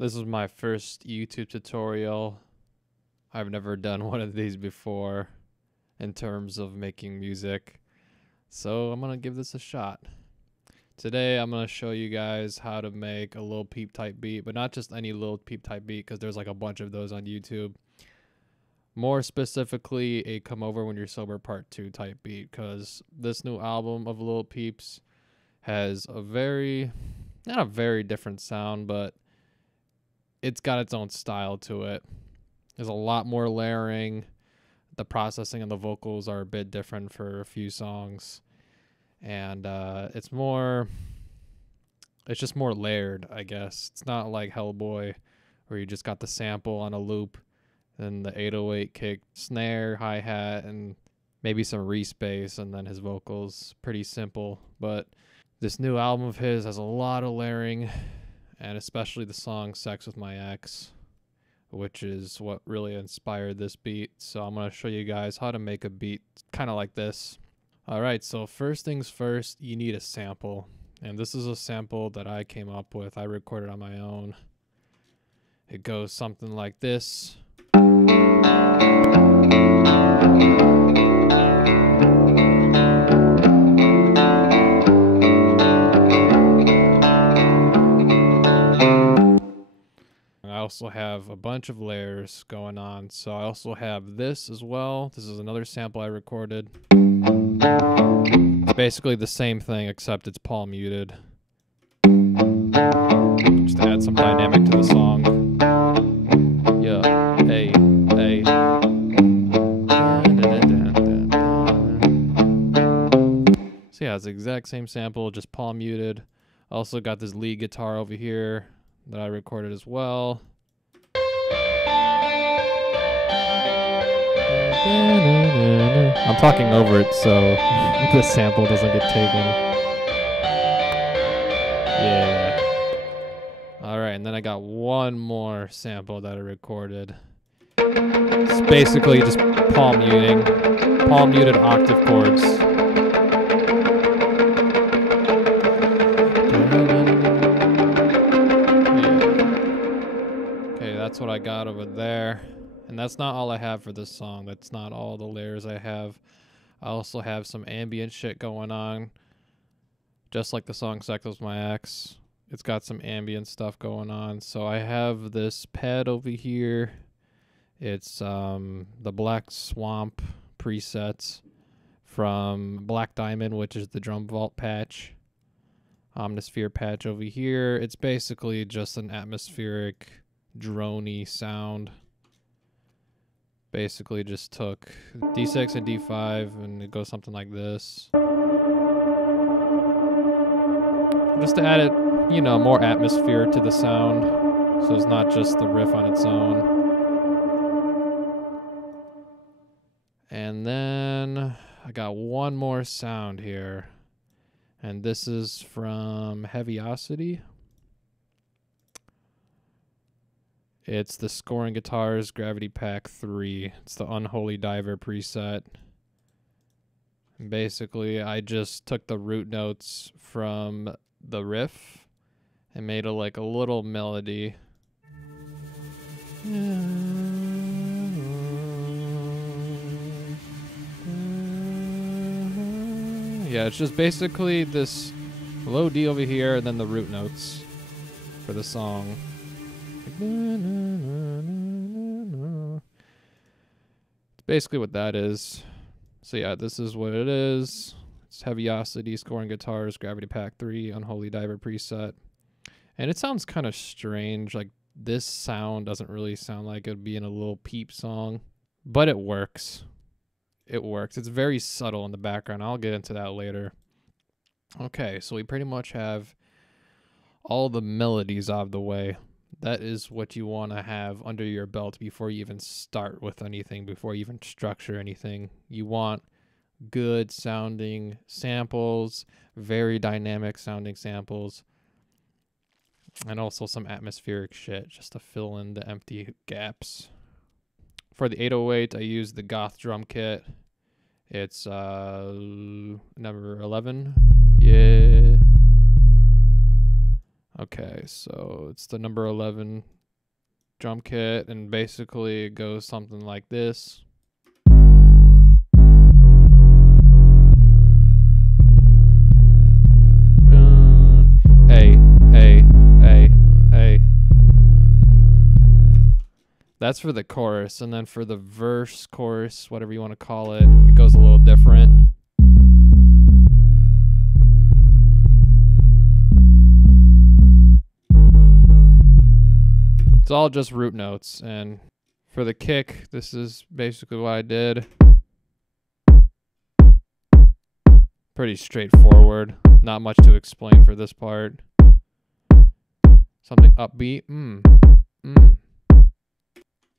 This is my first YouTube tutorial. I've never done one of these before in terms of making music, so I'm gonna give this a shot. Today I'm gonna show you guys how to make a Lil Peep type beat, but not just any Lil Peep type beat, because there's like a bunch of those on YouTube. More specifically, a Come Over When You're Sober Part 2 type beat, because this new album of Lil Peep's has a not a very different sound, but it's got its own style to it. There's a lot more layering. The processing of the vocals are a bit different for a few songs. And it's just more layered, I guess. It's not like Hellboy, where you just got the sample on a loop, then the 808 kick, snare, hi-hat, and maybe some re-space, and then his vocals. Pretty simple. But this new album of his has a lot of layering, and especially the song Sex With My Ex, which is what really inspired this beat. So I'm going to show you guys how to make a beat kind of like this. Alright, so first things first, you need a sample. And this is a sample that I came up with. I recorded on my own. It goes something like this. I also have a bunch of layers going on. So I also have this as well. This is another sample I recorded. It's basically the same thing, except it's palm muted. Just to add some dynamic to the song. Yeah, hey, hey. So yeah, it's the exact same sample, just palm muted. Also got this lead guitar over here that I recorded as well. I'm talking over it so the sample doesn't get taken. Yeah. Alright, and then I got one more sample that I recorded. It's basically just palm muted octave chords. Yeah. Okay, that's what I got over there. And that's not all I have for this song. That's not all the layers I have. I also have some ambient shit going on. Just like the song Sex With My Ex. It's got some ambient stuff going on. So I have this pad over here. It's the Black Swamp presets from Black Diamond, which is the drum vault patch. Omnisphere patch over here. It's basically just an atmospheric droney sound. Basically just took D6 and D5 and it goes something like this. Just to add it, you know, more atmosphere to the sound. So it's not just the riff on its own. And then I got one more sound here. And this is from Heavyocity. It's the Scoring Guitars Gravity Pack 3. It's the Unholy Diver preset. And basically, I just took the root notes from the riff and made a like a little melody. Yeah, it's just basically this low D over here and then the root notes for the song. It's basically what that is. So yeah, this is what it is. It's Heavyocity, Scoring Guitars, Gravity Pack 3, Unholy Diver preset. And it sounds kind of strange. Like, this sound doesn't really sound like it would be in a Lil Peep song. But it works. It works. It's very subtle in the background. I'll get into that later. Okay, so we pretty much have all the melodies out of the way. That is what you want to have under your belt before you even start with anything, before you even structure anything. You want good sounding samples, very dynamic sounding samples, and also some atmospheric shit just to fill in the empty gaps. For the 808, I used the Goth drum kit. It's number 11. Yeah. Okay, so it's the number 11 drum kit, and basically it goes something like this. Hey, hey, hey, hey. That's for the chorus, and then for the verse, chorus, whatever you want to call it, it goes a little different. It's all just root notes, and for the kick, this is basically what I did. Pretty straightforward. Not much to explain for this part. Something upbeat.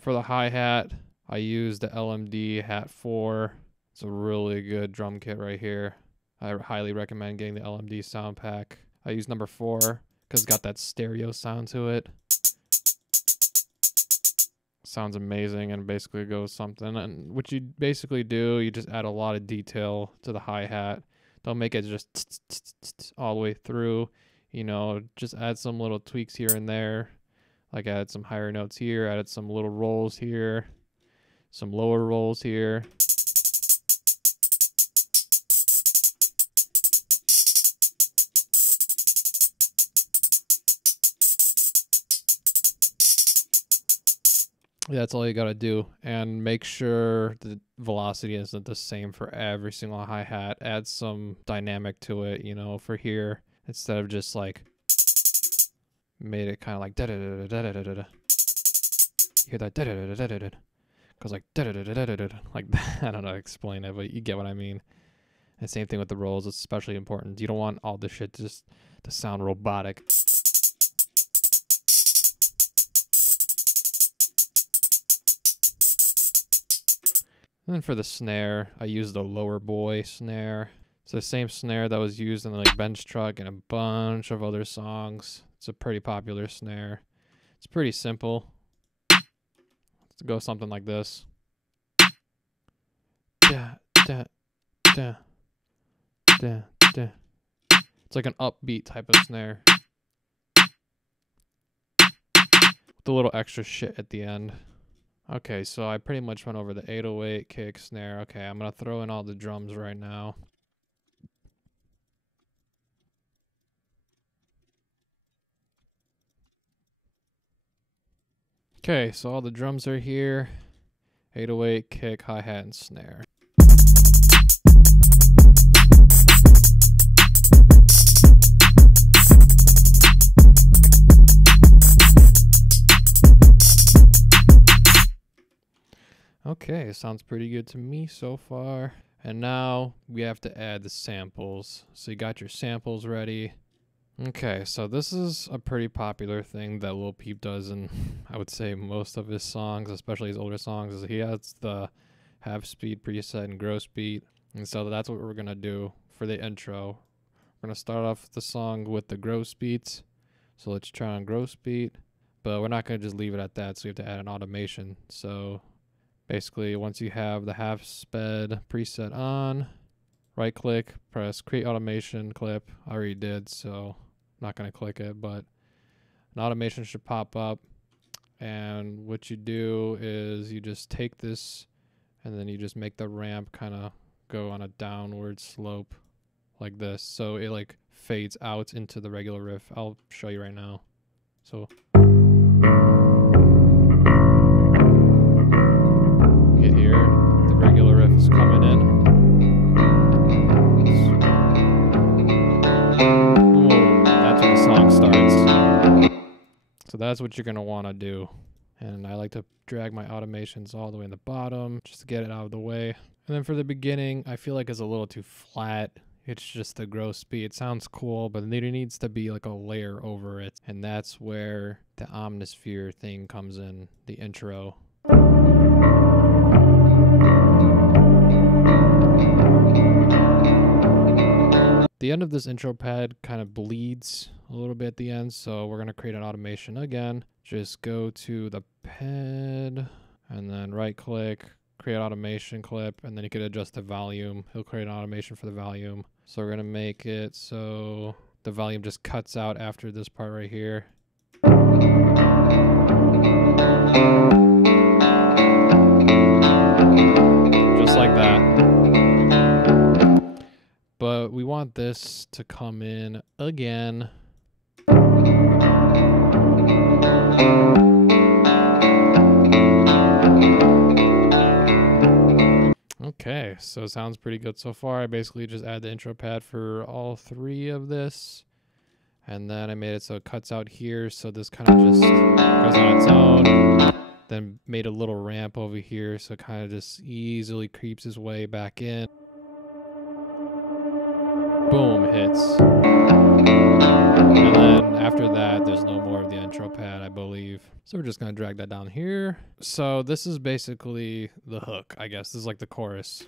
For the hi-hat, I used the LMD Hat 4. It's a really good drum kit right here. I highly recommend getting the LMD sound pack. I use number 4 because it's got that stereo sound to it. Sounds amazing, and basically goes something. And what you basically do, you just add a lot of detail to the hi-hat. Don't make it just all the way through. You know, just add some little tweaks here and there. Like added some higher notes here, added some little rolls here, some lower rolls here. That's all you gotta do, and make sure the velocity isn't the same for every single hi-hat. Add some dynamic to it, you know, for here, instead of just like made it kind of like da da da da da da da da. You hear that da da da da da da? Goes like da da da da da da like that. I don't know how to explain it, but you get what I mean. And same thing with the rolls. It's especially important. You don't want all this shit just to sound robotic. And then for the snare, I used the Lower Boy snare. It's the same snare that was used in like Bench Truck and a bunch of other songs. It's a pretty popular snare. It's pretty simple. Let's go something like this. Da, da, da, da, da. It's like an upbeat type of snare. With a little extra shit at the end. Okay, so I pretty much went over the 808 kick snare. Okay, I'm gonna throw in all the drums right now. Okay, so all the drums are here. 808 kick, hi-hat, and snare. Okay, sounds pretty good to me so far. And now we have to add the samples. So you got your samples ready. Okay, so this is a pretty popular thing that Lil Peep does in, I would say, most of his songs, especially his older songs, is he has the half speed preset and gross beat. And so that's what we're going to do for the intro. We're going to start off the song with the gross beats. So let's try on gross beat. But we're not going to just leave it at that, so we have to add an automation. So basically, once you have the half sped preset on, right click, press create automation clip. I already did, so I'm not going to click it, but an automation should pop up. And what you do is you just take this and then you just make the ramp kind of go on a downward slope like this. So it like fades out into the regular riff. I'll show you right now. So get here, the regular riff is coming in. That's when the song starts. So that's what you're going to want to do. And I like to drag my automations all the way in the bottom just to get it out of the way. And then for the beginning, I feel like it's a little too flat. It's just the gross beat. It sounds cool, but there needs to be like a layer over it. And that's where the Omnisphere thing comes in, the intro. The end of this intro pad kind of bleeds a little bit at the end, so we're going to create an automation again. Just go to the pad and then right click, create automation clip, and then you can adjust the volume. He'll create an automation for the volume. So we're going to make it so the volume just cuts out after this part right here. Just like that. But we want this to come in again. Okay, so it sounds pretty good so far. I basically just add the intro pad for all three of this. And then I made it so it cuts out here. So this kind of just goes on its own. Then made a little ramp over here. So it kind of just easily creeps its way back in. Boom, hits. And then after that, there's no more of the intro pad, I believe. So we're just going to drag that down here. So this is basically the hook, I guess. This is like the chorus.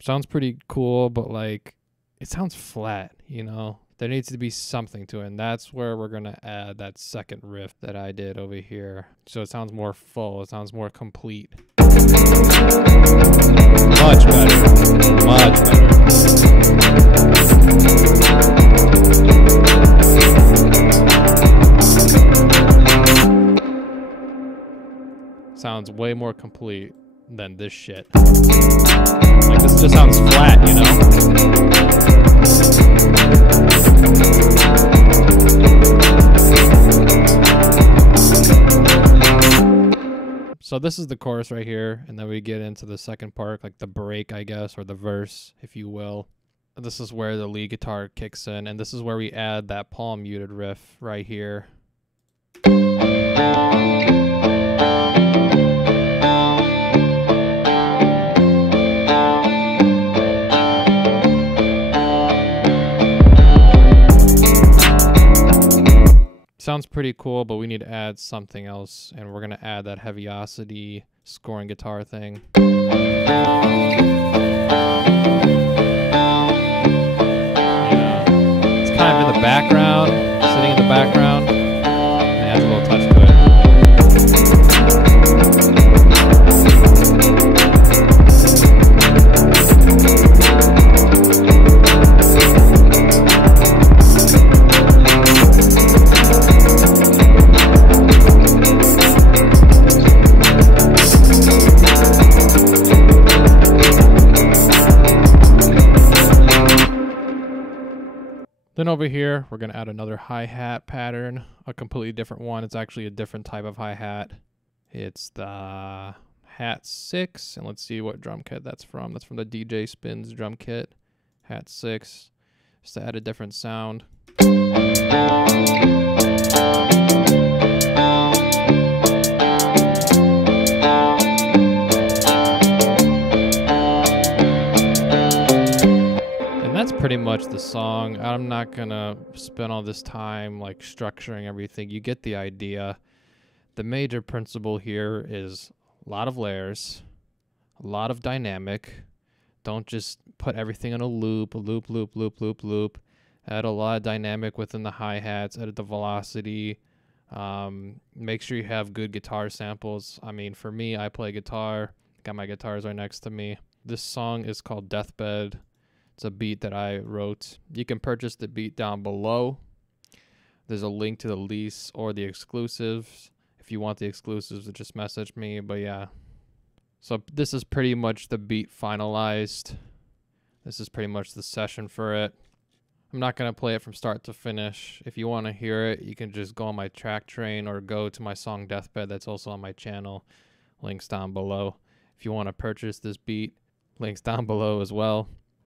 Sounds pretty cool, but like it sounds flat, you know? There needs to be something to it, and that's where we're going to add that second riff that I did over here. So it sounds more full, it sounds more complete. Much better. Much better. Sounds way more complete than this shit. Like this just sounds flat, you know? So this is the chorus right here, and then we get into the second part, like the break, I guess, or the verse, if you will. This is where the lead guitar kicks in, and this is where we add that palm muted riff right here. Sounds pretty cool, but we need to add something else, and we're going to add that heaviosity scoring guitar thing. Yeah. It's kind of in the background, sitting in the background, and it adds a little touch to it. Then over here, we're going to add another hi-hat pattern, a completely different one. It's actually a different type of hi-hat. It's the Hat 6, and let's see what drum kit that's from. That's from the DJ Spins drum kit, Hat 6, just to add a different sound. Pretty much the song. I'm not gonna spend all this time like structuring everything. You get the idea. The major principle here is a lot of layers, a lot of dynamic. Don't just put everything in a loop, loop. Add a lot of dynamic within the hi-hats, edit the velocity. Make sure you have good guitar samples. I mean, for me, I play guitar. Got my guitars right next to me. This song is called Deathbed. It's a beat that I wrote. You can purchase the beat down below. There's a link to the lease or the exclusives. If you want the exclusives, just message me. But yeah. So this is pretty much the beat finalized. This is pretty much the session for it. I'm not going to play it from start to finish. If you want to hear it, you can just go on my track train or go to my song Deathbed. That's also on my channel. Links down below. If you want to purchase this beat, links down below as well.